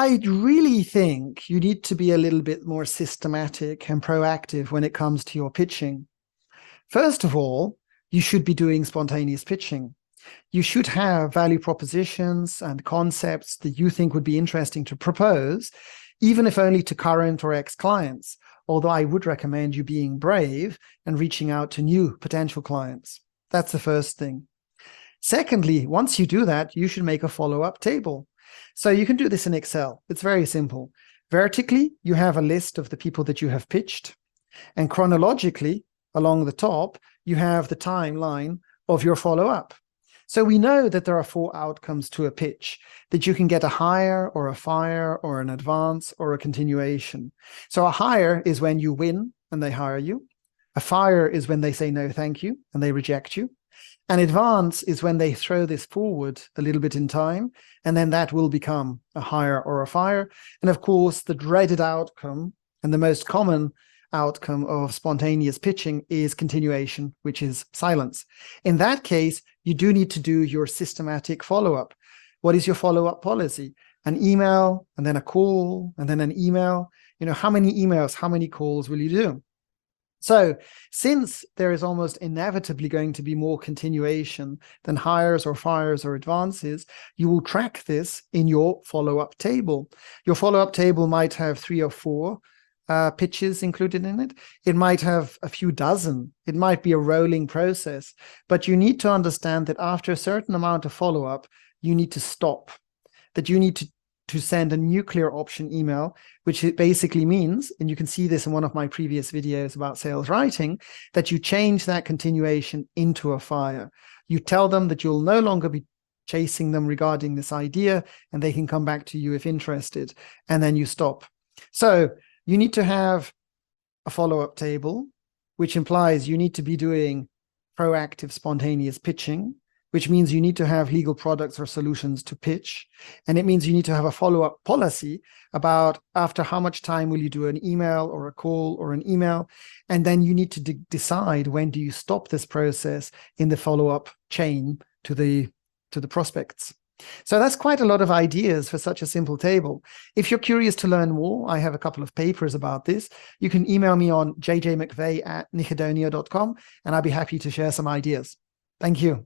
I really think you need to be a little bit more systematic and proactive when it comes to your pitching. First of all, you should be doing spontaneous pitching. You should have value propositions and concepts that you think would be interesting to propose, even if only to current or ex-clients, although I would recommend you being brave and reaching out to new potential clients. That's the first thing. Secondly, once you do that, you should make a follow-up table. So you can do this in Excel. It's very simple. Vertically, you have a list of the people that you have pitched, and chronologically, along the top, you have the timeline of your follow-up. So we know that there are 4 outcomes to a pitch, that you can get a hire or a fire or an advance or a continuation. So a hire is when you win and they hire you. A fire is when they say no thank you and they reject you. An advance is when they throw this forward a little bit in time, and then that will become a hire or a fire. And of course, the dreaded outcome and the most common outcome of spontaneous pitching is continuation, which is silence. In that case, you do need to do your systematic follow-up. What is your follow-up policy? An email, and then a call, and then an email. How many emails, how many calls will you do? So since there is almost inevitably going to be more continuation than hires or fires or advances, you will track this in your follow-up table. Your follow-up table might have 3 or 4 pitches included in it. It might have a few dozen. It might be a rolling process, but you need to understand that after a certain amount of follow-up, you need to stop, that you need to send a nuclear option email, which it basically means, and you can see this in one of my previous videos about sales writing, that you change that continuation into a fire. You tell them that you'll no longer be chasing them regarding this idea, and they can come back to you if interested, and then you stop. So you need to have a follow-up table, which implies you need to be doing proactive, spontaneous pitching, which means you need to have legal products or solutions to pitch. And it means you need to have a follow-up policy about after how much time will you do an email or a call or an email. And then you need to decide when do you stop this process in the follow-up chain to the prospects. So that's quite a lot of ideas for such a simple table. If you're curious to learn more, I have a couple of papers about this. You can email me on jjmcveigh@nixedonia.com, and I'll be happy to share some ideas. Thank you.